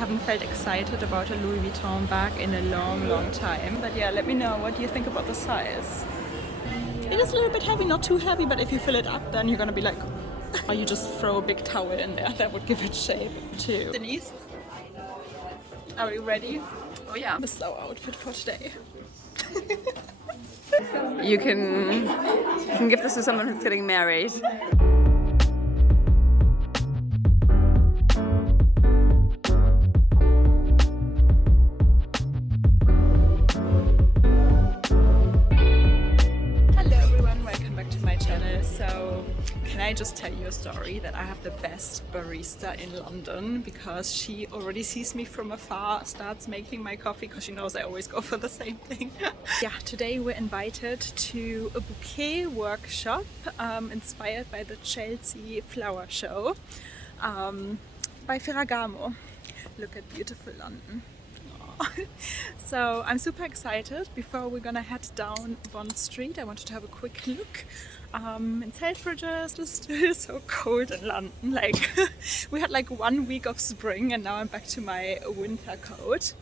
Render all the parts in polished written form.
haven't felt excited about a Louis Vuitton bag in a long time. But yeah, let me know what do you think about the size. It is a little bit heavy, not too heavy, but if you fill it up, then you're gonna be like, or you just throw a big towel in there, that would give it shape too. Denise, are you ready? Oh yeah, this is our outfit for today. You can give this to someone who's getting married. I just tell you a story that I have the best barista in London because she already sees me from afar, starts making my coffee because she knows I always go for the same thing. Yeah, today we're invited to a bouquet workshop inspired by the Chelsea flower show by Ferragamo. Look at beautiful London. So I'm super excited. Before we're gonna head down Bond Street, I wanted to have a quick look in Selfridges. It's still so cold in London. Like we had like 1 week of spring and now I'm back to my winter coat.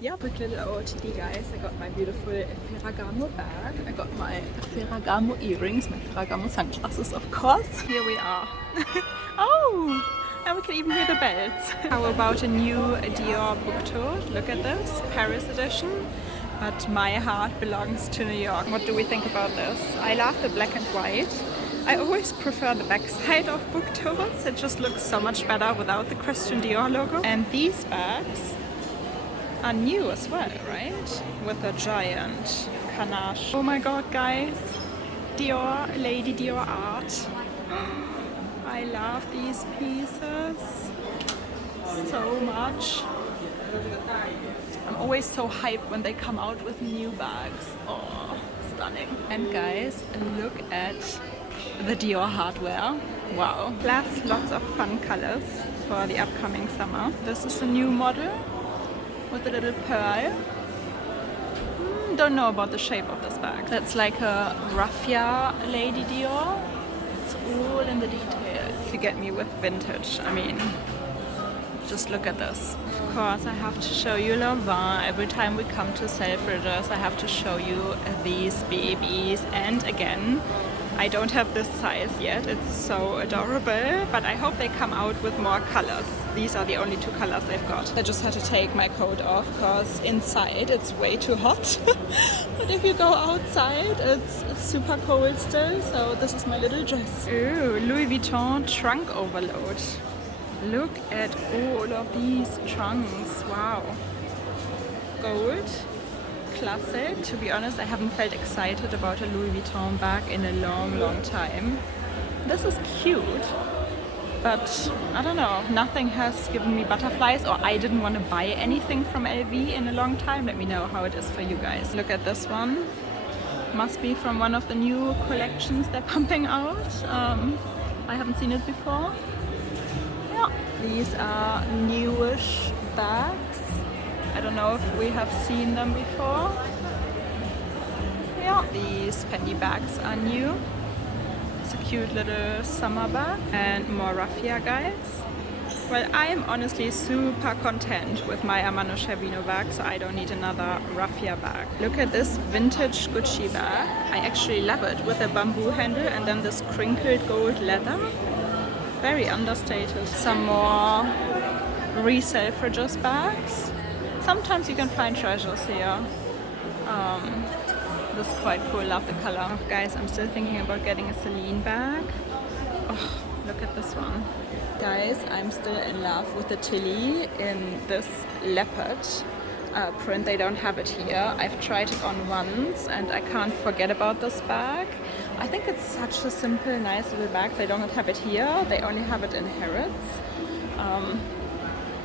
Yeah, quick little OOTD guys. I got my beautiful Ferragamo bag. I got my Ferragamo earrings, my Ferragamo sunglasses of course. Here we are. Oh! And we can even hear the bells. How about a new DIOR book tour? Look at this, Paris edition. But my heart belongs to New York. What do we think about this? I love the black and white. I always prefer the back side of book tours. It just looks so much better without the Christian Dior logo. And these bags are new as well, right? With a giant panache. Oh my god, guys. Dior, Lady Dior art. I love these pieces so much. I'm always so hyped when they come out with new bags. Oh, stunning. And guys, look at the Dior hardware. Wow. Plus lots of fun colors for the upcoming summer. This is a new model with a little pearl. Don't know about the shape of this bag. That's like a raffia Lady Dior. It's all in the details. To get me with vintage, I mean, just look at this. Of course, I have to show you Lanvin. Every time we come to Selfridges, I have to show you these babies. And again, I don't have this size yet. It's so adorable, but I hope they come out with more colors. These are the only 2 colors they've got. I just had to take my coat off because inside it's way too hot. But if you go outside, it's super cold still. So this is my little dress. Ooh, Louis Vuitton trunk overload. Look at all of these trunks. Wow. Gold. Classic. To be honest, I haven't felt excited about a Louis Vuitton bag in a long time. This is cute, but I don't know, nothing has given me butterflies, or I didn't want to buy anything from LV in a long time. Let me know how it is for you guys. Look at this one. Must be from one of the new collections they're pumping out. I haven't seen it before. Yeah, these are newish bags. I don't know if we have seen them before. Yeah, these FENDI bags are new. It's a cute little summer bag. And more raffia, guys. Well, I'm honestly super content with my Armando Cervino bag, so I don't need another raffia bag. Look at this vintage Gucci bag. I actually love it, with a bamboo handle and then this crinkled gold leather. Very understated. Some more resale Selfridges bags. Sometimes you can find treasures here. This is quite cool, love the color. Oh, guys, I'm still thinking about getting a CELINE bag. Oh, look at this one. Guys, I'm still in love with the Tilly in this leopard print. They don't have it here. I've tried it on once and I can't forget about this bag. I think it's such a simple, nice little bag. They don't have it here. They only have it in Harrods.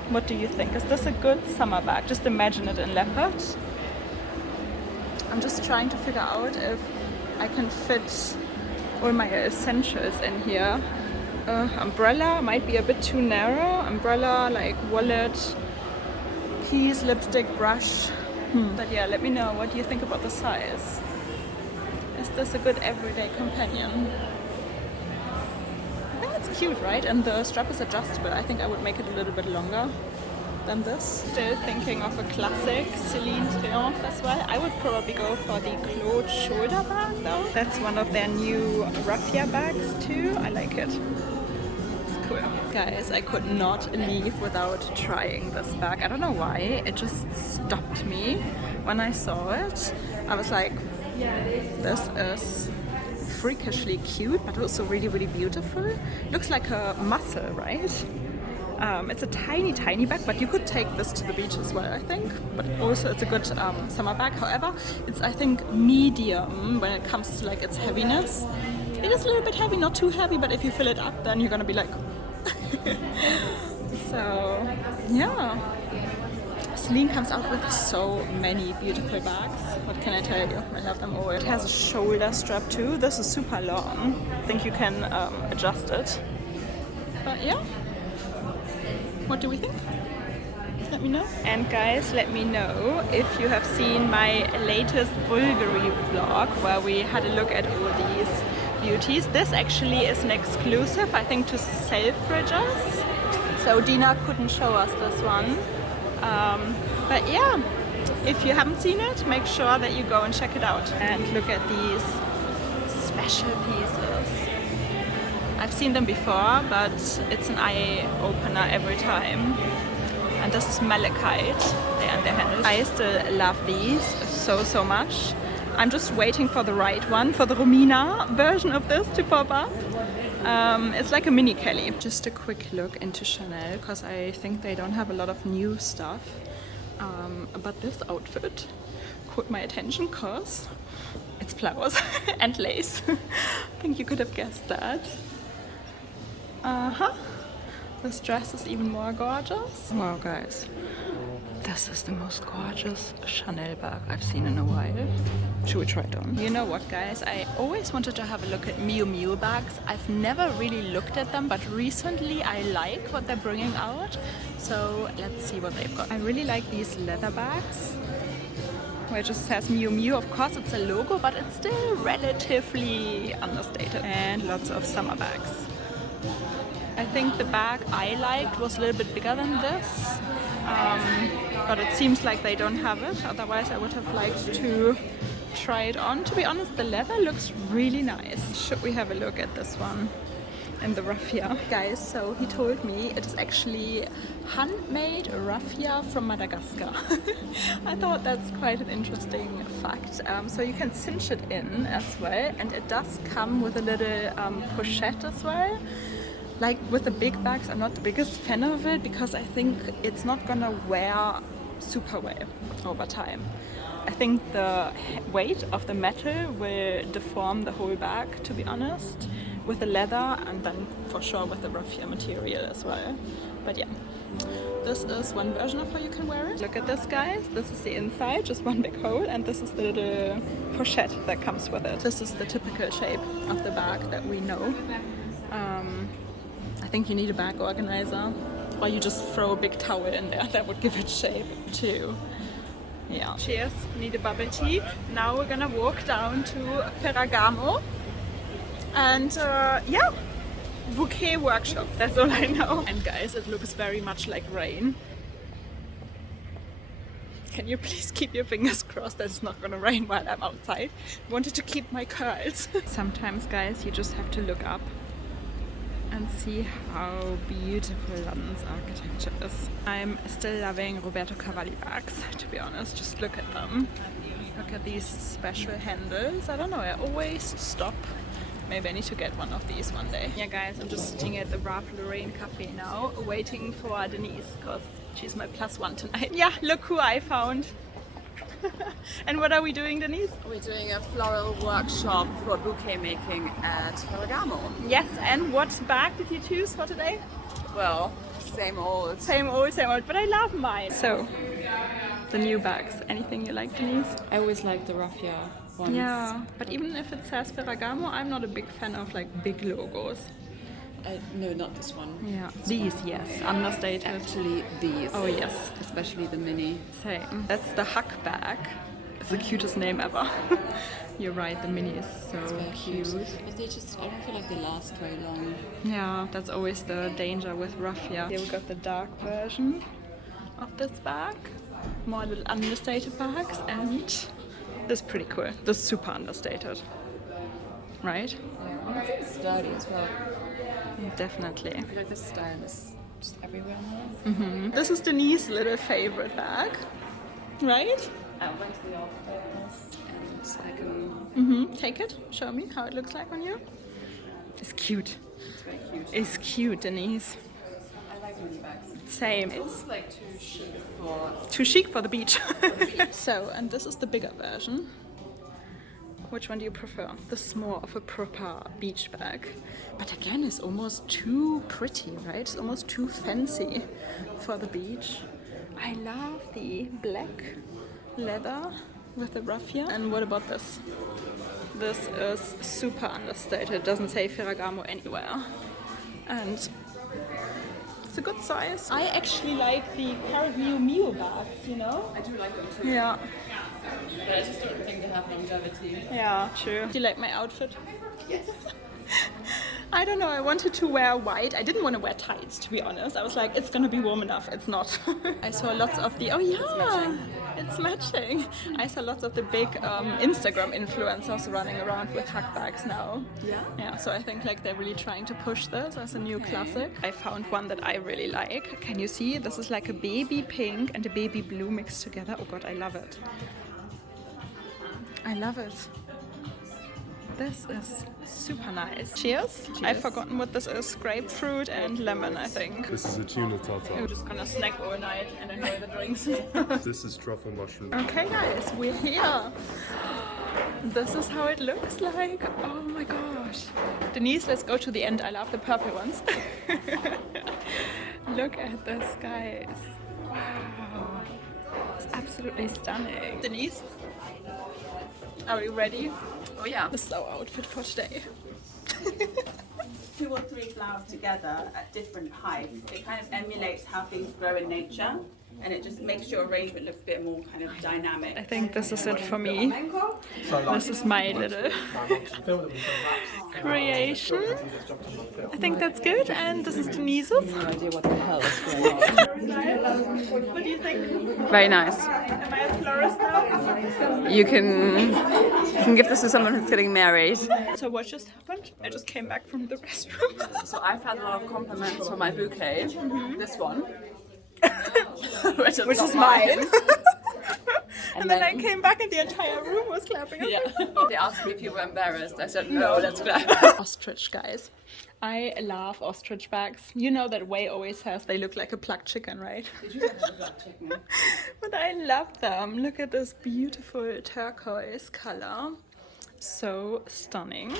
What do you think? Is this a good summer bag? Just imagine it in leopard. I'm just trying to figure out if I can fit all my essentials in here. Umbrella might be a bit too narrow. Umbrella, like wallet, keys, lipstick, brush. But yeah, let me know what do you think about the size. Is this a good everyday companion? I think it's cute, right? And the strap is adjustable. I think I would make it a little bit longer than this. Still thinking of a classic CELINE Triumph as well. I would probably go for the Claude shoulder bag though. That's one of their new raffia bags too. I like it. It's cool. Guys, I could not leave without trying this bag. I don't know why. It just stopped me when I saw it. I was like, this is freakishly cute, but also really, really beautiful. Looks like a mussel, right? It's a tiny, tiny bag, but you could take this to the beach as well, I think. But also it's a good summer bag. However, it's, I think, medium when it comes to like its heaviness. It is a little bit heavy, not too heavy, but if you fill it up, then you're gonna be like... So, yeah. CELINE comes out with so many beautiful bags. What can I tell you? I love them all. It has a shoulder strap too. This is super long. I think you can adjust it. But yeah. What do we think? Let me know. And guys, let me know if you have seen my latest Bvlgari vlog where we had a look at all these beauties. This actually is an exclusive, I think, to Selfridges. So Dina couldn't show us this one. But yeah, if you haven't seen it, make sure that you go and check it out. And look at these special pieces. I've seen them before, but it's an eye-opener every time. And this is malachite and their handles. I still love these so much. I'm just waiting for the right one, for the Romina version of this to pop up. It's like a mini Kelly. Just a quick look into Chanel, because I think they don't have a lot of new stuff. But this outfit caught my attention because it's flowers and lace. I think you could have guessed that. This dress is even more gorgeous. Wow, guys. This is the most gorgeous Chanel bag I've seen in a while. Should we try it on? You know what, guys? I always wanted to have a look at Miu Miu bags. I've never really looked at them, but recently I like what they're bringing out. So let's see what they've got. I really like these leather bags, where it just says Miu Miu. Of course, it's a logo, but it's still relatively understated. And lots of summer bags. I think the bag I liked was a little bit bigger than this, but it seems like they don't have it. Otherwise, I would have liked to try it on. To be honest, the leather looks really nice. Should we have a look at this one in the raffia? Guys, so he told me it is actually handmade raffia from Madagascar. I thought that's quite an interesting fact. So you can cinch it in as well, and it does come with a little pochette as well. Like with the big bags, I'm not the biggest fan of it because I think it's not gonna wear super well over time. I think the weight of the metal will deform the whole bag, to be honest, with the leather and then for sure with the raffia material as well. But yeah, this is one version of how you can wear it. Look at this, guys. This is the inside, just one big hole, and this is the little pochette that comes with it. This is the typical shape of the bag that we know. I think you need a bag organizer, or you just throw a big towel in there. That would give it shape too. Yeah. Cheers. Need a bubble tea. Now we're gonna walk down to Ferragamo and yeah, bouquet workshop. That's all I know. And guys, it looks very much like rain. Can you please keep your fingers crossed that it's not gonna rain while I'm outside? I wanted to keep my curls. Sometimes, guys, you just have to look up and see how beautiful London's architecture is. I'm still loving Roberto Cavalli bags, to be honest. Just look at them. Look at these special handles. I don't know, I always stop. Maybe I need to get one of these one day. Yeah, guys, I'm just sitting at the Ralph Lauren cafe now, waiting for Denise, because she's my +1 tonight. Yeah, look who I found. And what are we doing, Denise? We're doing a floral workshop for bouquet making at Ferragamo. Yes, and what bag did you choose for today? Well, same old. Same old, same old, but I love mine. So, the new bags. Anything you like, Denise? I always like the raffia ones. Yeah, but even if it says Ferragamo, I'm not a big fan of like big logos. No, not this one. Yeah, these, yes, understated. Actually, these. Oh yes, especially the mini. Same. That's the Huck bag. It's the cutest name ever. You're right, the mini is so cute. But they just, I don't feel like they last very long. Yeah, that's always the danger with raffia. Here we got the dark version of this bag. More little understated bags, and this is pretty cool. This is super understated. Right? Yeah, it's sturdy as well. Definitely. I feel like this style is just everywhere now. This is Denise's little favorite bag. Right? I went to the office and I can... Take it. Show me how it looks like on you. It's cute. It's very cute. It's cute, Denise. I like mini bags. Same. It's like Too chic for the beach. So, and this is the bigger version. Which one do you prefer? This is more of a proper beach bag. But again, it's almost too pretty, right? It's almost too fancy for the beach. I love the black leather with the raffia. And what about this? This is super understated. It doesn't say Ferragamo anywhere. And it's a good size. I actually like the current Miu Miu bags, you know? I do like them too. Yeah. But I just don't think they have longevity. Yeah, true. Do you like my outfit? Yes. I don't know, I wanted to wear white. I didn't want to wear tights, to be honest. I was like, it's gonna be warm enough. It's not. I saw lots of the, oh yeah, it's matching. I saw lots of the big Instagram influencers running around with handbags now. Yeah? Yeah, so I think like they're really trying to push this as a new classic. I found one that I really like. Can you see? This is like a baby pink and a baby blue mixed together. Oh god, I love it. I love it. This is super nice. Cheers. I've forgotten what this is. Grapefruit and lemon, I think. This is a tuna tartare. We're just gonna snack all night and enjoy the drinks. This is truffle mushroom. Okay guys, we're here. This is how it looks like. Oh my gosh. Denise, let's go to the end. I love the purple ones. Look at this, guys. Wow. It's absolutely stunning. Denise, are we ready? Oh yeah. This is our outfit for today. 2 or 3 flowers together at different heights, it kind of emulates how things grow in nature, and it just makes your arrangement look a bit more kind of dynamic. I think this is it for me. This is my little creation. I think that's good, and this is Denise's. No idea what the hell is going on. What do you think? Very nice. Am I a florist now? You can give this to someone who's getting married. So what just happened? I just came back from the restroom. So I've had a lot of compliments for my bouquet. This one. which is mine. And then I came back and the entire room was clapping. Yeah. They asked me if you were embarrassed. I said, no, let's clap. Ostrich, guys. I love ostrich bags. You know that Way always says they look like a plucked chicken, right? Did you have a black chicken? But I love them. Look at this beautiful turquoise color. So stunning.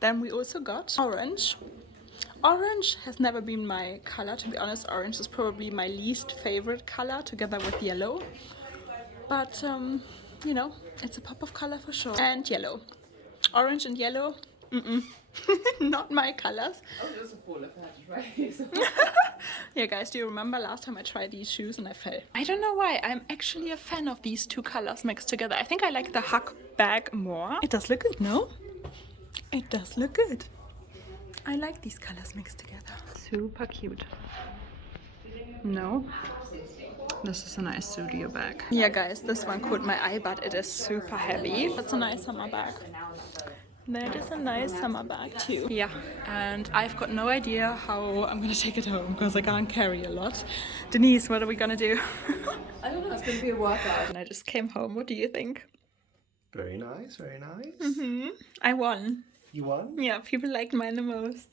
Then we also got orange. Orange has never been my color, to be honest. Orange is probably my least favorite color, together with yellow. But, you know, it's a pop of color for sure. And yellow. Orange and yellow, not my colors. Oh, there's a fall if I had to try. Yeah, guys, do you remember last time I tried these shoes and I fell? I don't know why. I'm actually a fan of these two colors mixed together. I think I like the Huck bag more. It does look good, no? It does look good. I like these colors mixed together. Super cute. No? This is a nice studio bag. Yeah, guys, this one caught my eye, but it is super heavy. That's a nice summer bag. That is a nice summer bag too. Yeah, and I've got no idea how I'm gonna take it home because I can't carry a lot. Denise, what are we gonna do? I don't know, it's gonna be a workout. And I just came home. What do you think? Very nice, very nice. I won. You won? Yeah, people liked mine the most.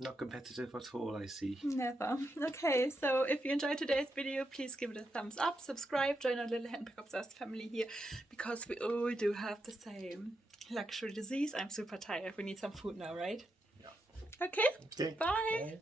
Not competitive at all, I see. Never. Okay, so if you enjoyed today's video, please give it a thumbs up, subscribe, join our little Handbag Obsessed family here, because we all do have the same luxury disease. I'm super tired. We need some food now, right? Yeah. Okay, Okay. bye.